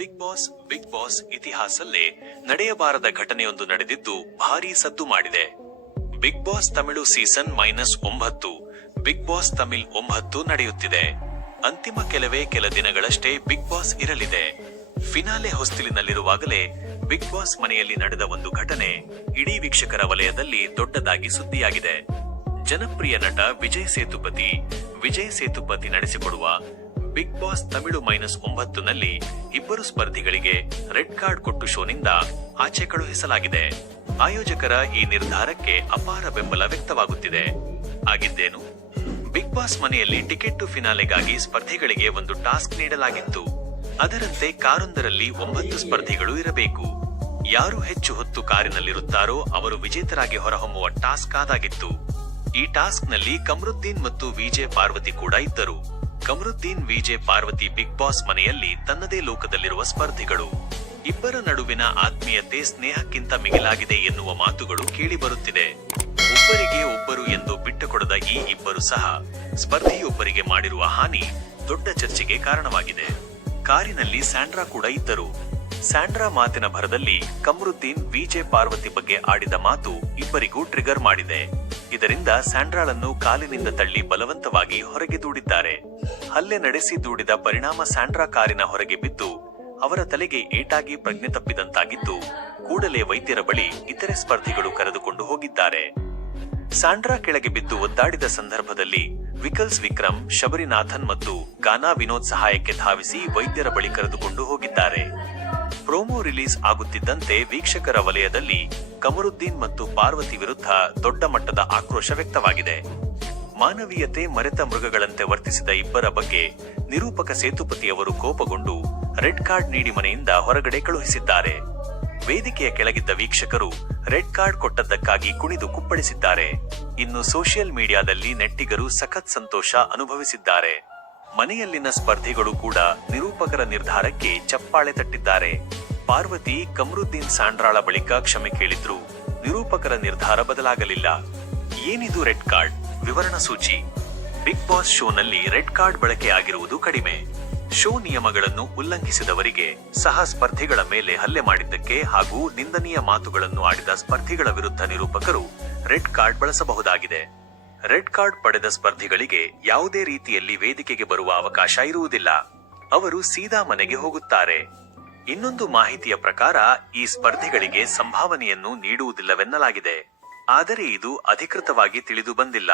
Big boss ಇತಿಹಾಸಲ್ಲೇ ನಡೆಯಬಾರದ ಘಟನೆಯೊಂದು ನಡೆದಿದ್ದು ಭಾರೀ ಸದ್ದು ಮಾಡಿದೆ. Bigg Boss Tamil season -9 Bigg Boss Tamil 9 ನಡೆಯುತ್ತಿದೆ. ಅಂತಿಮ ಕೆಲ ದಿನಗಳಷ್ಟೇ ಬಿಗ್ ಬಾಸ್ ಇರಲಿದೆ. ಫಿನಾಲೆ ಹೊಸ್ತಿಲಿನಲ್ಲಿರುವಾಗಲೇ ಬಿಗ್ ಬಾಸ್ ಮನೆಯಲ್ಲಿ ನಡೆದ ಒಂದು ಘಟನೆ ಇಡೀ ವೀಕ್ಷಕರ ವಲಯದಲ್ಲಿ ದೊಡ್ಡದಾಗಿ ಸುದ್ದಿಯಾಗಿದೆ. ಜನಪ್ರಿಯ ನಟ ವಿಜಯ್ ಸೇತುಪತಿ ನಡೆಸಿಕೊಡುವ ಬಿಗ್ ಬಾಸ್ ತಮಿಳು -9 ನಲ್ಲಿ ಇಬ್ಬರು ಸ್ಪರ್ಧಿಗಳಿಗೆ ರೆಡ್ ಕಾರ್ಡ್ ಕೊಟ್ಟು ಶೋನಿಂದ ಆಚೆ ಕಳುಹಿಸಲಾಗಿದೆ. ಆಯೋಜಕರ ಈ ನಿರ್ಧಾರಕ್ಕೆ ಅಪಾರ ಬೆಂಬಲ ವ್ಯಕ್ತವಾಗುತ್ತಿದೆ. ಆಗಿದ್ದೇನು? ಬಿಗ್ ಬಾಸ್ ಮನೆಯಲ್ಲಿ ಟಿಕೆಟ್ ಟು ಫಿನಾಲೆಗಾಗಿ ಸ್ಪರ್ಧಿಗಳಿಗೆ ಒಂದು ಟಾಸ್ಕ್ ನೀಡಲಾಗಿತ್ತು. ಅದರಂತೆ ಕಾರೊಂದರಲ್ಲಿ 9 ಸ್ಪರ್ಧಿಗಳು ಇರಬೇಕು. ಯಾರು ಹೆಚ್ಚು ಹೊತ್ತು ಕಾರಿನಲ್ಲಿರುತ್ತಾರೋ ಅವರು ವಿಜೇತರಾಗಿ ಹೊರಹೊಮ್ಮುವ ಟಾಸ್ಕ್ ಆದಾಗಿತ್ತು. ಈ ಟಾಸ್ಕ್ ನಲ್ಲಿ ಕಮರುದ್ದೀನ್ ಮತ್ತು ವಿಜೆ ಪಾರ್ವತಿ ಕೂಡ ಇದ್ದರು. Kamaruddin VJ Parvathi Bigg Boss ಮನೆಯಲ್ಲಿ ತನ್ನದೇ ಲೋಕದಲ್ಲಿರುವ ಸ್ಪರ್ಧಿಗಳು. ಇಬ್ಬರ ನಡುವಿನ ಆತ್ಮೀಯತೆ ಸ್ನೇಹಕ್ಕಿಂತ ಮಿಗಿಲಾಗಿದೆ ಎನ್ನುವ ಮಾತುಗಳು ಕೇಳಿಬರುತ್ತಿದೆ. ಒಬ್ಬರಿಗೆ ಒಬ್ಬರು ಎಂದು ಬಿಟ್ಟುಕೊಡದ ಈ ಇಬ್ಬರು ಸಹ ಸ್ಪರ್ಧಿಯೊಬ್ಬರಿಗೆ ಮಾಡಿರುವ ಹಾನಿ ದೊಡ್ಡ ಚರ್ಚೆಗೆ ಕಾರಣವಾಗಿದೆ. ಕಾರಿನಲ್ಲಿ ಸ್ಯಾಂಡ್ರಾ ಕೂಡ ಇದ್ದರು. ಸ್ಯಾಂಡ್ರಾ ಮಾತಿನ ಭರದಲ್ಲಿ ಕಮರುದ್ದೀನ್ ವಿಜೆ ಪಾರ್ವತಿ ಬಗ್ಗೆ ಆಡಿದ ಮಾತು ಇಬ್ಬರಿಗೂ ಟ್ರಿಗರ್ ಮಾಡಿದೆ. ಇದರಿಂದ ಸ್ಯಾಂಡ್ರಾಳನ್ನು ಕಾಲಿನಿಂದ ತಳ್ಳಿ ಬಲವಂತವಾಗಿ ಹೊರಗೆ ದೂಡಿದ್ದಾರೆ. ಹಲ್ಲೆ ನಡೆಸಿ ದೂಡಿದ ಪರಿಣಾಮ ಸ್ಯಾಂಡ್ರಾ ಕಾರಿನ ಹೊರಗೆ ಬಿದ್ದು ಅವರ ತಲೆಗೆ ಏಟಾಗಿ ಪ್ರಜ್ಞೆ ತಪ್ಪಿದಂತಾಗಿದ್ದು, ಕೂಡಲೇ ವೈದ್ಯರ ಬಳಿ ಇತರೆ ಸ್ಪರ್ಧಿಗಳು ಕರೆದುಕೊಂಡು ಹೋಗಿದ್ದಾರೆ. ಸ್ಯಾಂಡ್ರಾ ಕೆಳಗೆ ಬಿದ್ದು ಒದ್ದಾಡಿದ ಸಂದರ್ಭದಲ್ಲಿ ವಿಕಲ್ಸ್ ವಿಕ್ರಮ್, ಶಬರಿನಾಥನ್ ಮತ್ತು ಗಾನಾ ವಿನೋದ್ ಸಹಾಯಕ್ಕೆ ಧಾವಿಸಿ ವೈದ್ಯರ ಬಳಿ ಕರೆದುಕೊಂಡು ಹೋಗಿದ್ದಾರೆ. ಪ್ರೋಮೋ ರಿಲೀಸ್ ಆಗುತ್ತಿದ್ದಂತೆ ವೀಕ್ಷಕರ ವಲಯದಲ್ಲಿ ಕಮರುದ್ದೀನ್ ಮತ್ತು ಪಾರ್ವತಿ ವಿರುದ್ಧ ದೊಡ್ಡ ಮಟ್ಟದ ಆಕ್ರೋಶ ವ್ಯಕ್ತವಾಗಿದೆ. ಮಾನವೀಯತೆ ಮರೆತ ಮೃಗಗಳಂತೆ ವರ್ತಿಸಿದ ಇಬ್ಬರ ಬಗ್ಗೆ ನಿರೂಪಕ ಸೇತುಪತಿಯವರು ಕೋಪಗೊಂಡು ರೆಡ್ ಕಾರ್ಡ್ ನೀಡಿ ಮನೆಯಿಂದ ಹೊರಗಡೆ ಕಳುಹಿಸಿದ್ದಾರೆ. ವೇದಿಕೆಯ ಕೆಳಗಿದ್ದ ವೀಕ್ಷಕರು ರೆಡ್ ಕಾರ್ಡ್ ಕೊಟ್ಟದ್ದಕ್ಕಾಗಿ ಕುಣಿದು ಕುಪ್ಪಳಿಸಿದ್ದಾರೆ. ಇನ್ನು ಸೋಷಿಯಲ್ ಮೀಡಿಯಾದಲ್ಲಿ ನೆಟ್ಟಿಗರು ಸಖತ್ ಸಂತೋಷ ಅನುಭವಿಸಿದ್ದಾರೆ. ಮನೆಯಲ್ಲಿನ ಸ್ಪರ್ಧಿಗಳು ಕೂಡ ನಿರೂಪಕರ ನಿರ್ಧಾರಕ್ಕೆ ಚಪ್ಪಾಳೆ ತಟ್ಟಿದ್ದಾರೆ. ಪಾರ್ವತಿ ಕಮರುದ್ದೀನ್ ಸ್ಯಾಂಡ್ರಾಳ ಬಳಿಕ ಕ್ಷಮೆ ಕೇಳಿದ್ರು. ನಿರೂಪಕರ ನಿರ್ಧಾರ ಬದಲಾಗಲಿಲ್ಲ. ಏನಿದು ರೆಡ್ ಕಾರ್ಡ್? ವಿವರಣಾ ಸೂಚಿ. ಬಿಗ್ ಬಾಸ್ ಶೋನಲ್ಲಿ ರೆಡ್ ಕಾರ್ಡ್ ಬಳಕೆ ಆಗಿರುವುದು ಕಡಿಮೆ. ಶೋ ನಿಯಮಗಳನ್ನು ಉಲ್ಲಂಘಿಸಿದವರಿಗೆ, ಸಹ ಸ್ಪರ್ಧಿಗಳ ಮೇಲೆ ಹಲ್ಲೆ ಮಾಡಿದ್ದಕ್ಕೆ ಹಾಗೂ ನಿಂದನೀಯ ಮಾತುಗಳನ್ನು ಆಡಿದ ಸ್ಪರ್ಧಿಗಳ ವಿರುದ್ಧ ನಿರೂಪಕರು ರೆಡ್ ಕಾರ್ಡ್ ಬಳಸಬಹುದಾಗಿದೆ. ರೆಡ್ ಕಾರ್ಡ್ ಪಡೆದ ಸ್ಪರ್ಧಿಗಳಿಗೆ ಯಾವುದೇ ರೀತಿಯಲ್ಲಿ ವೇದಿಕೆಗೆ ಬರುವ ಅವಕಾಶ ಇರುವುದಿಲ್ಲ. ಅವರು ಸೀದಾ ಮನೆಗೆ ಹೋಗುತ್ತಾರೆ. ಇನ್ನೊಂದು ಮಾಹಿತಿಯ ಪ್ರಕಾರ ಈ ಸ್ಪರ್ಧಿಗಳಿಗೆ ಸಂಭಾವನೆಯನ್ನು ನೀಡುವುದಿಲ್ಲವೆನ್ನಲಾಗಿದೆ. ಆದರೆ ಇದು ಅಧಿಕೃತವಾಗಿ ತಿಳಿದು ಬಂದಿಲ್ಲ.